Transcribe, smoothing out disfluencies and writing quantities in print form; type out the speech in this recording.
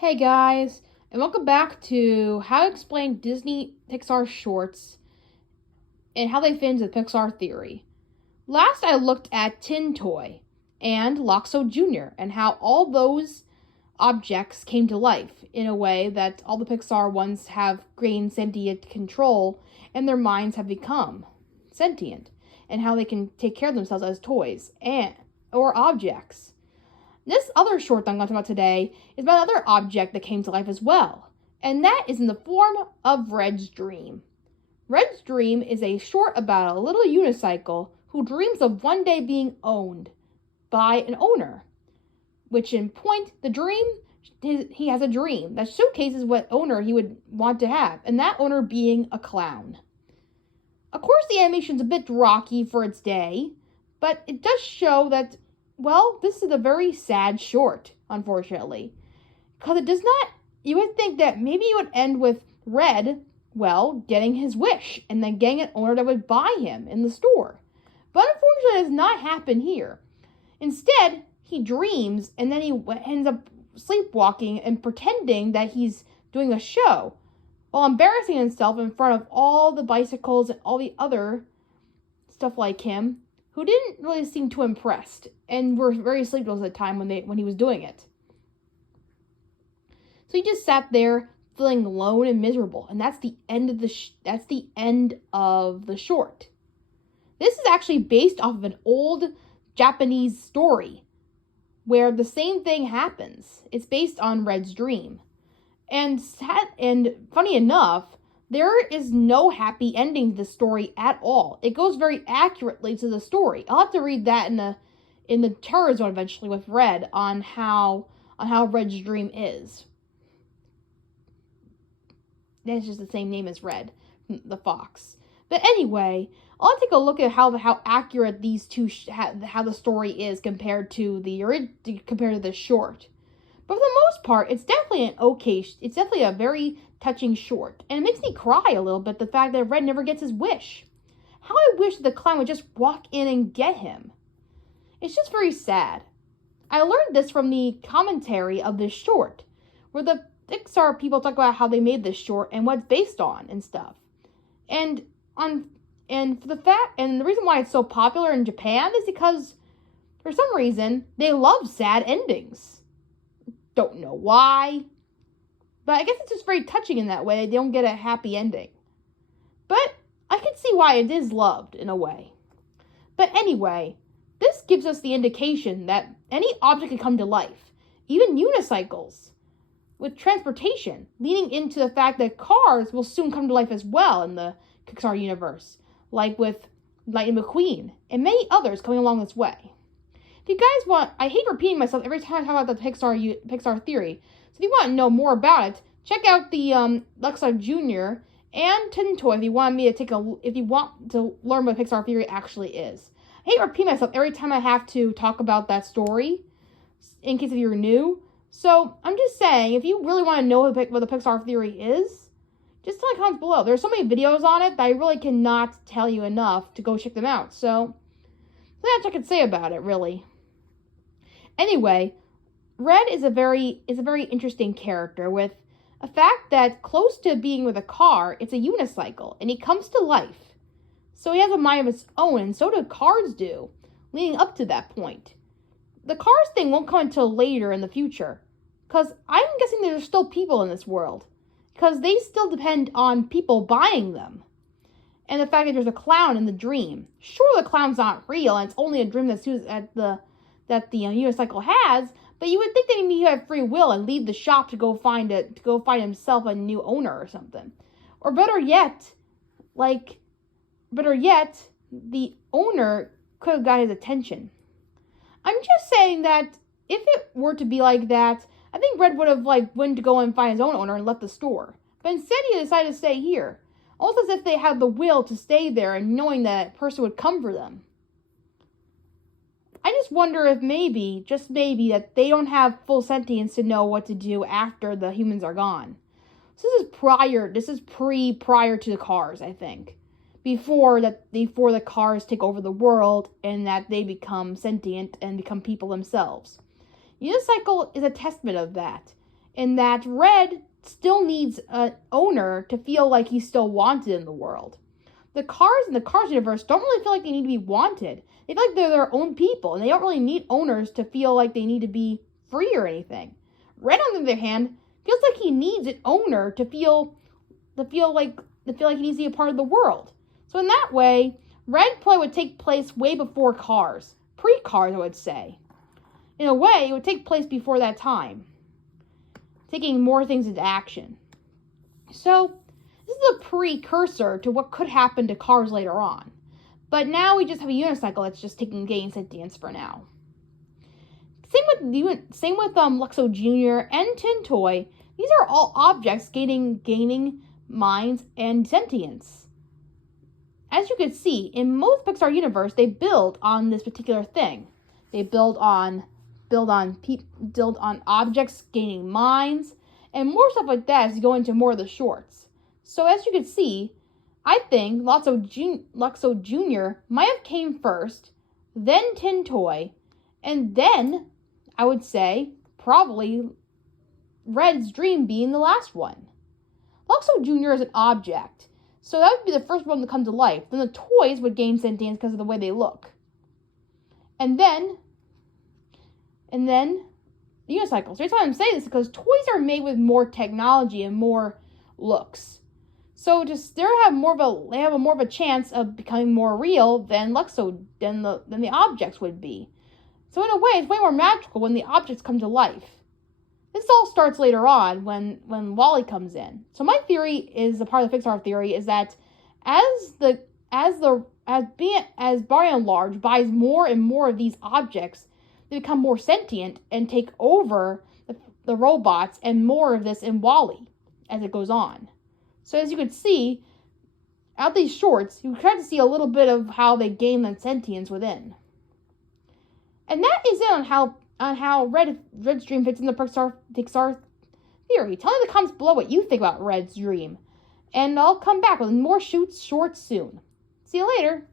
Hey guys, and welcome back to How to Explain Disney Pixar Shorts and how they fit into the Pixar theory. Last I looked at Tin Toy and Loxo Jr. and how all those objects came to life in a way that all the Pixar ones have gained sentient control and their minds have become sentient and how they can take care of themselves as toys and or objects. This other short that I'm going to talk about today is about another object that came to life as well, and that is in the form of Red's Dream. Red's Dream is a short about a little unicycle who dreams of one day being owned by an owner, which in point, the dream, he has a dream that showcases what owner he would want to have, and that owner being a clown. Of course, the animation's a bit rocky for its day, but it does show that this is a very sad short, unfortunately. Because it does not, you would think that maybe it would end with Red, getting his wish and then getting an owner that would buy him in the store. But unfortunately, it does not happen here. Instead, he dreams and then he ends up sleepwalking and pretending that he's doing a show while embarrassing himself in front of all the bicycles and all the other stuff like him, who didn't really seem too impressed and were very sleepless at the time when he was doing it. So he just sat there feeling alone and miserable, and that's the end of the short. This is actually based off of an old Japanese story where the same thing happens. It's based on Red's Dream. And funny enough, there is no happy ending to the story at all. It goes very accurately to the story. I'll have to read that in the terror zone eventually with Red on how Red's Dream is. That's just the same name as Red, the fox. But anyway, I'll take a look at how accurate these two how the story is compared to the short. But for the most part, it's definitely a very touching short. And it makes me cry a little bit, the fact that Red never gets his wish. How I wish the clown would just walk in and get him. It's just very sad. I learned this from the commentary of this short, where the Pixar people talk about how they made this short and what it's based on and stuff. And the reason why it's so popular in Japan is because for some reason they love sad endings. Don't know why, but I guess it's just very touching in that way. They don't get a happy ending. But I can see why it is loved in a way. But anyway, this gives us the indication that any object can come to life, even unicycles, with transportation, leading into the fact that cars will soon come to life as well in the Pixar universe, like with Lightning McQueen and many others coming along this way. If you guys want, I hate repeating myself every time I talk about the Pixar theory. So if you want to know more about it, check out the Loxo Jr. and Tin Toy if you want to learn what Pixar theory actually is. I hate repeating myself every time I have to talk about that story, in case if you're new. So I'm just saying, if you really want to know what the Pixar theory is, just tell me in the comments below. There's so many videos on it that I really cannot tell you enough to go check them out. So that's what I can say about it, really. Anyway, Red is a very interesting character with a fact that close to being with a car, it's a unicycle, and he comes to life. So he has a mind of his own, and so do cars do, leading up to that point. The cars thing won't come until later in the future, because I'm guessing there's still people in this world, because they still depend on people buying them. And the fact that there's a clown in the dream. Sure, the clown's not real, and it's only a dream that the unicycle has, but you would think that he would have free will and leave the shop to go find himself a new owner or something. Or better yet, the owner could have got his attention. I'm just saying that if it were to be like that, I think Red would have went to go and find his own owner and left the store. But instead he decided to stay here. Almost as if they had the will to stay there and knowing that a person would come for them. I just wonder if maybe, just maybe, that they don't have full sentience to know what to do after the humans are gone. So this is prior to the cars, I think. Before the cars take over the world and that they become sentient and become people themselves. Unicycle is a testament of that. in that Red still needs an owner to feel like he's still wanted in the world. The cars in the Cars universe don't really feel like they need to be wanted. They feel like they're their own people, and they don't really need owners to feel like they need to be free or anything. Red, on the other hand, feels like he needs an owner to feel like he needs to be a part of the world. So in that way, Red play would take place way before Cars. Pre-Cars, I would say. In a way, it would take place before that time, taking more things into action. So, this is a precursor to what could happen to Cars later on. But now we just have a unicycle that's just gaining sentience for now. Same with Luxo Jr. and Tin Toy. These are all objects gaining minds and sentience. As you can see, in most Pixar universe, they build on this particular thing. They build on objects gaining minds, and more stuff like that as you go into more of the shorts. So as you can see, I think Luxo Jr. might have came first, then Tin Toy, and then I would say probably Red's Dream being the last one. Luxo Jr. is an object, so that would be the first one to come to life. Then the toys would gain sentience because of the way they look. And then the unicycles. The reason why I'm saying this is because toys are made with more technology and more looks. So they have more of a chance of becoming more real than the objects would be. So in a way, it's way more magical when the objects come to life. This all starts later on when Wally comes in. So my theory is, a part of the Pixar theory, is that as by and large buys more and more of these objects, they become more sentient and take over the robots, and more of this in Wall-E as it goes on. So as you can see, out these shorts, you try to see a little bit of how they gain that sentience within. And that is it on how Red's Dream fits in the Pixar theory. Tell me in the comments below what you think about Red's Dream. And I'll come back with more shorts soon. See you later.